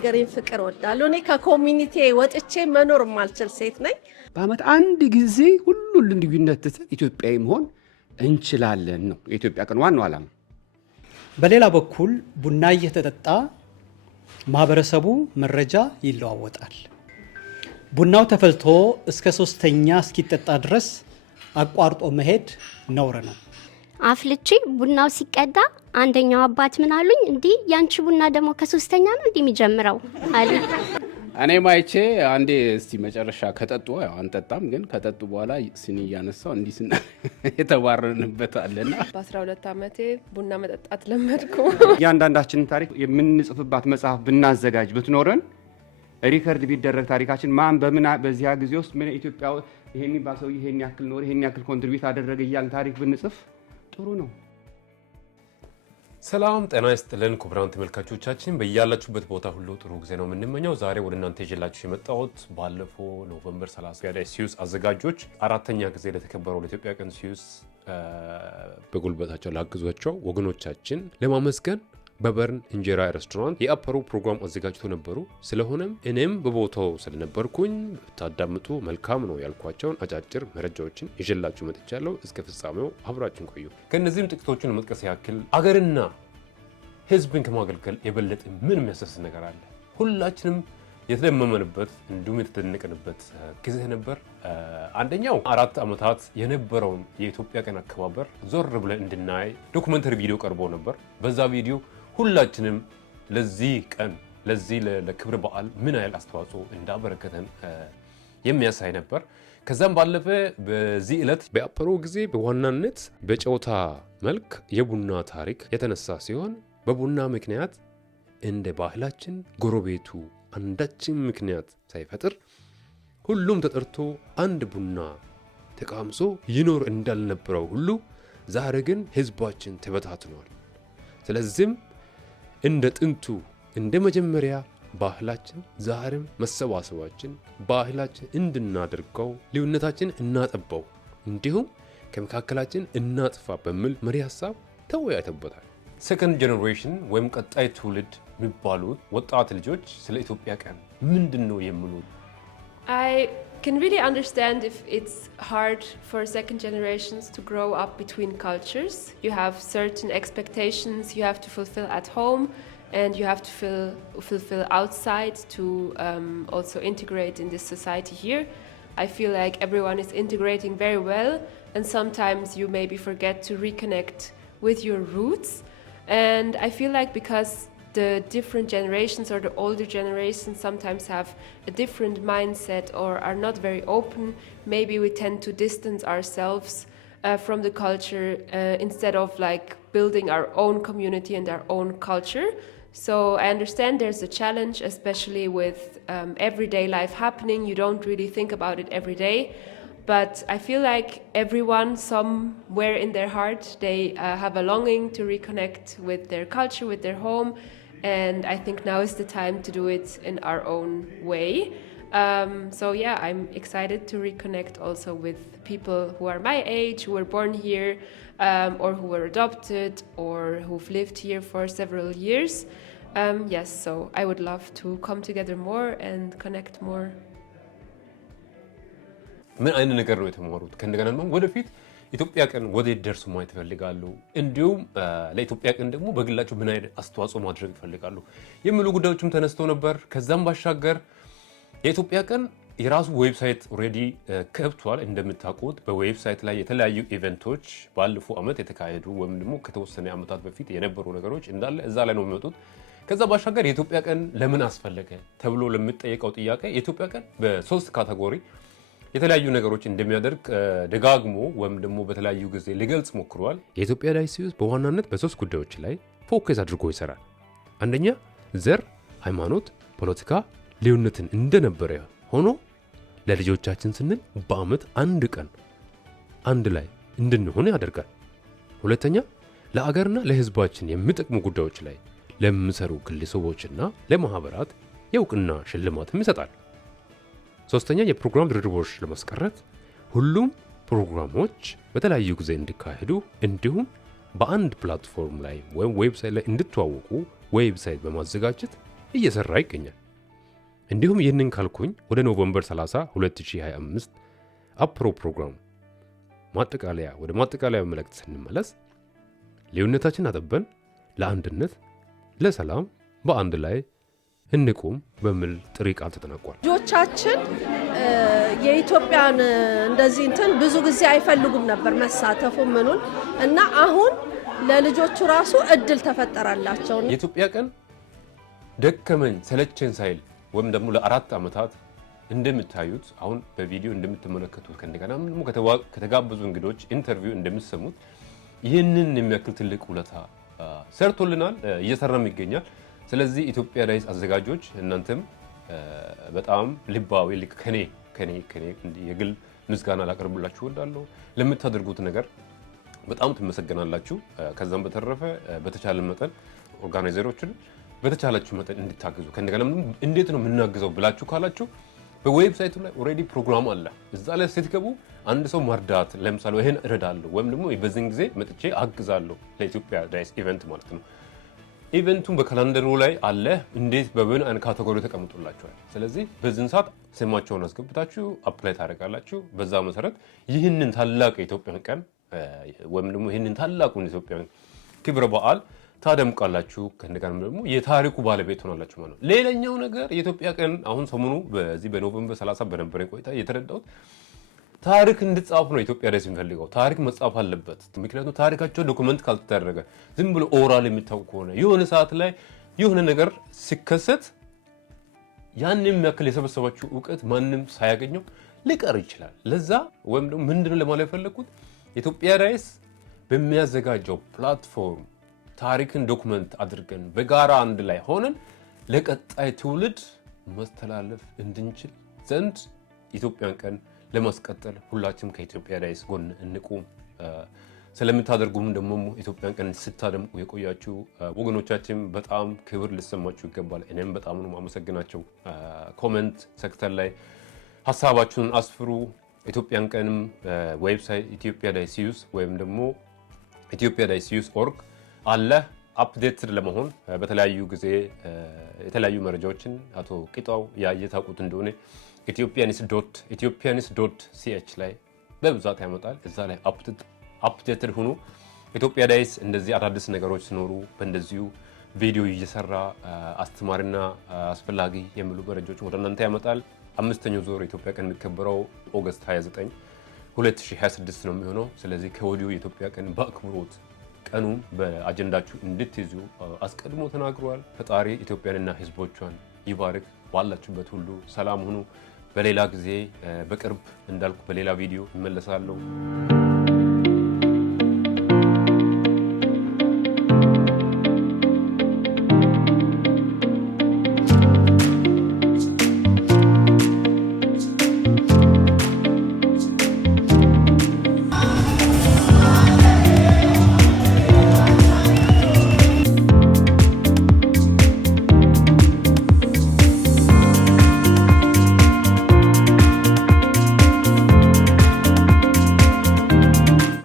የሀገሬን ፍቅር ወዳለሁ። እኔ ከኮሚኒቲ ወጥቼ መኖር ማልችል ሴት ነኝ። በአመት አንድ ጊዜ ሁሉን ልዩነት ኢትዮጵያዊ መሆን እንችላለን ነው የኢትዮጵያ ቀን ዋናው ዓላማ። በሌላ በኩል ቡና እየተጠጣ ማህበረሰቡ መረጃ ይለዋወጣል። ቡናው ተፈልቶ እስከ 3ኛ እስኪጠጣ ድረስ አቋርጦ መሄድ ነውር ነው። አፍልቼ ቡናው ሲቀዳ አንደኛው አባት ምን አሉኝ፣ እንዲህ ያንቺ ቡና ደግሞ ከ3ኛ ነው እንዲህ የሚጀምረው አሉ። እኔ ማይቼ አንዴ እስቲ መጨረሻ ከጠጡ ያው አንጠጣም፣ ግን ከጠጡ በኋላ ሲኒ ያነሳው እንዲህ ስና የተባረርንበት አለና በ12 ዓመቴ ቡና መጠጣት ለመድኩ። ያንዳንዳችንን ታሪክ የምንጽፍባት መጽሐፍ ብናዘጋጅ ብትኖረን ሪከርድ ቢደረግ ታሪካችን ማን በምን በዚያ ጊዜ ውስጥ ምን ኢትዮጵያ ይሄን ባሰው ይሄን ያክል ኖር ይሄን ያክል ኮንትሪቢዩት አደረገ እያልን ታሪክ ብንጽፍ ጥሩ ነው። ሰላም ጤና ይስጥልን ክቡራን ተመልካቾቻችን፣ በእያላችሁበት ቦታ ሁሉ ጥሩ ጊዜ ነው የምንመኘው። ዛሬ ወደ እናንተ ይዤላችሁ የመጣሁት ባለፈው ኖቬምበር 30 ላይ ሲዩስ አዘጋጆች 4ኛ ጊዜ ለተከበረው ለኢትዮጵያ ቀን ሲዩስ በጉልበታቸው ላግዟቸው ወገኖቻችን ለማመስገን በበርን እንጀራ ሬስቶራንት የአፐሩ ፕሮግራም አዘጋጅቶ ነበሩ። ስለሆነም እኔም በቦታው ስለነበርኩኝ ታዳምጡ መልካም ነው ያልኳቸውን አጫጭር መረጃዎችን ይዤላችሁ መጥቻለሁ። እስከ ፍጻሜው አብራችሁን ቆዩ። ከነዚህም ጥቂቶቹን መጥቀስ ያክል አገርና ሕዝብን ከማገልገል የበለጠ ምን የሚያስደስት ነገር አለ? ሁላችንም የተደመመንበት እንዲሁም የተደነቅንበት ጊዜ ነበር። አንደኛው 4 ዓመታት የነበረውን የኢትዮጵያ ቀን አከባበር ዞር ብለን እንድናይ ዶክመንተሪ ቪዲዮ ቀርቦ ነበር። በዛ ቪዲዮ ሁላችንም ለዚህ ቀን ለዚህ ለክብረ በዓል ምን ያህል አስተዋጽኦ እንዳበረከተን የሚያሳይ ነበር። ከዛም ባለፈ በዚህ ዕለት በአፐሩ ጊዜ በዋናነት በጨዋታ መልክ የቡና ታሪክ የተነሳ ሲሆን በቡና ምክንያት እንደ ባህላችን ጎረቤቱ አንዳችን ምክንያት ሳይፈጥር ሁሉም ተጠርቶ አንድ ቡና ተቃምሶ ይኖር እንዳልነበረው ሁሉ ዛሬ ግን ህዝባችን ተበታትኗል። ስለዚህም እንደ ጥንቱ እንደ መጀመሪያ ባህላችን ዛሬም መሰባሰባችን ባህላችን እንድናደርገው ልዩነታችን እናጠባው እንዲሁም ከመካከላችን እናጥፋ በሚል መሪ ሐሳብ ተወያይተውበታል። ሰከንድ ጄኔሬሽን ወይም ቀጣይ ትውልድ የሚባሉት ወጣት ልጆች ስለ ኢትዮጵያ ቀን ምንድነው የሚሉት? I can really understand if it's hard for second generations to grow up between cultures. You have certain expectations you have to fulfill at home and you have to fulfill outside to also integrate in this society here. I feel like everyone is integrating very well and sometimes you maybe forget to reconnect with your roots. And I feel like because the different generations or the older generations sometimes have a different mindset or are not very open, maybe we tend to distance ourselves from the culture instead of like building our own community and our own culture. So I understand there's a challenge, especially with everyday life happening. You don't really think about it every day. But I feel like everyone, somewhere in their heart, they have a longing to reconnect with their culture, with their home. And I think now is the time to do it in our own way. So yeah, I'm excited to reconnect also with people who are my age, who were born here, or who were adopted, or who've lived here for several years. Yes, so I would love to come together more and connect more. ምን አይነት ነገር ነው የተማሩት? ከእንደገና ደግሞ ወደፊት ኢትዮጵያ ቀን ወዴት ደርሶ ማየት ይፈልጋሉ? እንዲሁም ለኢትዮጵያ ቀን ደግሞ በግላቸው ምን አይነት አስተዋጽኦ ማድረግ ይፈልጋሉ የሚሉ ጉዳዮችም ተነስተው ነበር። ከዛም ባሻገር የኢትዮጵያ ቀን የራሱ ዌብሳይት ኦሬዲ ከብቷል። እንደምታውቁት በዌብሳይት ላይ የተለያዩ ኢቨንቶች ባለፈው ዓመት የተካሄዱ ወይም ደግሞ ከተወሰነ ዓመታት በፊት የነበሩ ነገሮች እንዳለ እዛ ላይ ነው የሚወጡት። ከዛ ባሻገር የኢትዮጵያ ቀን ለምን አስፈለገ ተብሎ ለሚጠየቀው ጥያቄ የኢትዮጵያ ቀን በ3 ካቴጎሪ የተለያዩ ነገሮች እንደሚያደርግ ደጋግሞ ወይም ደግሞ በተለያዩ ጊዜ ሊገልጽ ሞክሯል። የኢትዮጵያ ላይ ሲዩስ በዋናነት በ3 ጉዳዮች ላይ ፎከስ አድርጎ ይሰራል። አንደኛ ዘር፣ ሃይማኖት፣ ፖለቲካ ልዩነትን እንደነበረ ሆኖ ለልጆቻችን ስንል በአመት አንድ ቀን አንድ ላይ እንድንሆን ያደርጋል። ሁለተኛ ለአገርና ለህዝባችን የሚጠቅሙ ጉዳዮች ላይ ለሚሰሩ ግለሰቦችና ለማህበራት የእውቅና ሽልማትም ይሰጣል። ሶስተኛ የፕሮግራም ድርድሮች ለማስቀረት ሁሉም ፕሮግራሞች በተለያዩ ጊዜ እንዲካሄዱ እንዲሁም በአንድ ፕላትፎርም ላይ ወይም ዌብሳይት ላይ እንድትዋወቁ ዌብሳይት በማዘጋጀት እየሰራ ይገኛል። እንዲሁም ይህንን ካልኩኝ ወደ ኖቬምበር 30 2025 አፕሮ ፕሮግራም ወደ ማጠቃለያ መልእክት ስንመለስ ልዩነታችን አጥበን ለአንድነት ለሰላም በአንድ ላይ እንቁም በሚል ጥሪ ቃል ተጠናቋል። ልጆቻችን የኢትዮጵያን እንደዚህ እንትን ብዙ ጊዜ አይፈልጉም ነበር መሳተፉ ምኑን እና አሁን ለልጆቹ ራሱ እድል ተፈጠራላቸው። የኢትዮጵያ ቀን ደከመኝ ሰለቸን ሳይል ወይም ደግሞ ለ4 ዓመታት እንደምታዩት አሁን በቪዲዮ እንደምትመለከቱት ከእንደገና ደግሞ ከተጋበዙ እንግዶች ኢንተርቪው እንደምትሰሙት ይህንን የሚያክል ትልቅ ውለታ ሰርቶልናል፣ እየሰራም ይገኛል። ስለዚህ ኢትዮጵያ ዳይስ አዘጋጆች እናንተም በጣም ልባዊ ልክ ከኔ የግል ምስጋና ላቀርብላችሁ እወዳለሁ። ለምታደርጉት ነገር በጣም ትመሰገናላችሁ። ከዛም በተረፈ በተቻለ መጠን ኦርጋናይዘሮችን በተቻላችሁ መጠን እንድታግዙ ከእንደገና እንዴት ነው የምናግዘው ብላችሁ ካላችሁ በዌብሳይቱ ላይ ኦልሬዲ ፕሮግራም አለ። እዛ ላይ ስትገቡ አንድ ሰው መርዳት ለምሳሌ ይሄን እረዳለሁ ወይም ደግሞ በዚህን ጊዜ መጥቼ አግዛለሁ ለኢትዮጵያ ዳይስ ኢቨንት ማለት ነው። ኢቨንቱን በካላንደሩ ላይ አለ፣ እንዴት በምን አይነት ካቴጎሪ ተቀምጦላችኋል። ስለዚህ በዚህን ሰዓት ስማቸውን አስገብታችሁ አፕላይ ታደርጋላችሁ። በዛ መሰረት ይህንን ታላቅ የኢትዮጵያን ቀን ወይም ደግሞ ይህንን ታላቁን የኢትዮጵያን ክብረ በዓል ታደምቃላችሁ። ከእንደገና ደግሞ የታሪኩ ባለቤት ሆናላችሁ ማለት ነው። ሌላኛው ነገር የኢትዮጵያ ቀን አሁን ሰሞኑ በዚህ በኖቬምበር 30 በነበረ ቆይታ የተረዳሁት ታሪክ እንድጻፍ ነው። ኢትዮጵያ ዳይስ የሚፈልገው ታሪክ መጻፍ አለበት። ምክንያቱም ታሪካቸው ዶክመንት ካልተደረገ ዝም ብሎ ኦራል የሚታወቅ ከሆነ የሆነ ሰዓት ላይ የሆነ ነገር ሲከሰት ያን የሚያክል የሰበሰባችሁ እውቀት ማንም ሳያገኘው ሊቀር ይችላል። ለዛ ወይም ደግሞ ምንድነው ለማለት የፈለኩት ኢትዮጵያ ዳይስ በሚያዘጋጀው ፕላትፎርም ታሪክን ዶክመንት አድርገን በጋራ አንድ ላይ ሆነን ለቀጣይ ትውልድ ማስተላለፍ እንድንችል ዘንድ ኢትዮጵያን ቀን ለማስቀጠል ሁላችንም ከኢትዮጵያ ዳይስ ጎን እንቁም። ስለምታደርጉም ደግሞ ኢትዮጵያን ቀን ስታደምቁ የቆያችሁ ወገኖቻችን በጣም ክብር ሊሰማችሁ ይገባል። እኔም በጣም ነው ማመሰግናቸው። ኮሜንት ሴክተር ላይ ሐሳባችሁን አስፍሩ። ኢትዮጵያን ቀንም ዌብሳይት ኢትዮጵያ ዳይስ ዩስ ወይም ደግሞ ኢትዮጵያ ዳይስ ዩስ ኦርግ አለ። አፕዴትድ ለመሆን በተለያዩ ጊዜ የተለያዩ መረጃዎችን አቶ ቂጣው ያየታቁት እንደሆነ ኢትዮጵያኒስ.ch ላይ በብዛት ያመጣል። እዛ ላይ አፕዴትድ ሆኖ ኢትዮጵያ ዳይስ እንደዚህ አዳዲስ ነገሮች ሲኖሩ በእንደዚሁ ቪዲዮ እየሰራ አስተማሪና አስፈላጊ የሚሉ መረጃዎችን ወደ እናንተ ያመጣል። 5ኛው ዙር ኢትዮጵያ ቀን የሚከበረው ኦገስት 29 2026 ነው የሚሆነው። ስለዚህ ከወዲሁ የኢትዮጵያ ቀን በአክብሮት ቀኑም በአጀንዳችሁ እንድትይዙ አስቀድሞ ተናግሯል። ፈጣሪ ኢትዮጵያንና ሕዝቦቿን ይባርክ። ባላችሁበት ሁሉ ሰላም ሁኑ። በሌላ ጊዜ በቅርብ እንዳልኩ በሌላ ቪዲዮ እመለሳለሁ።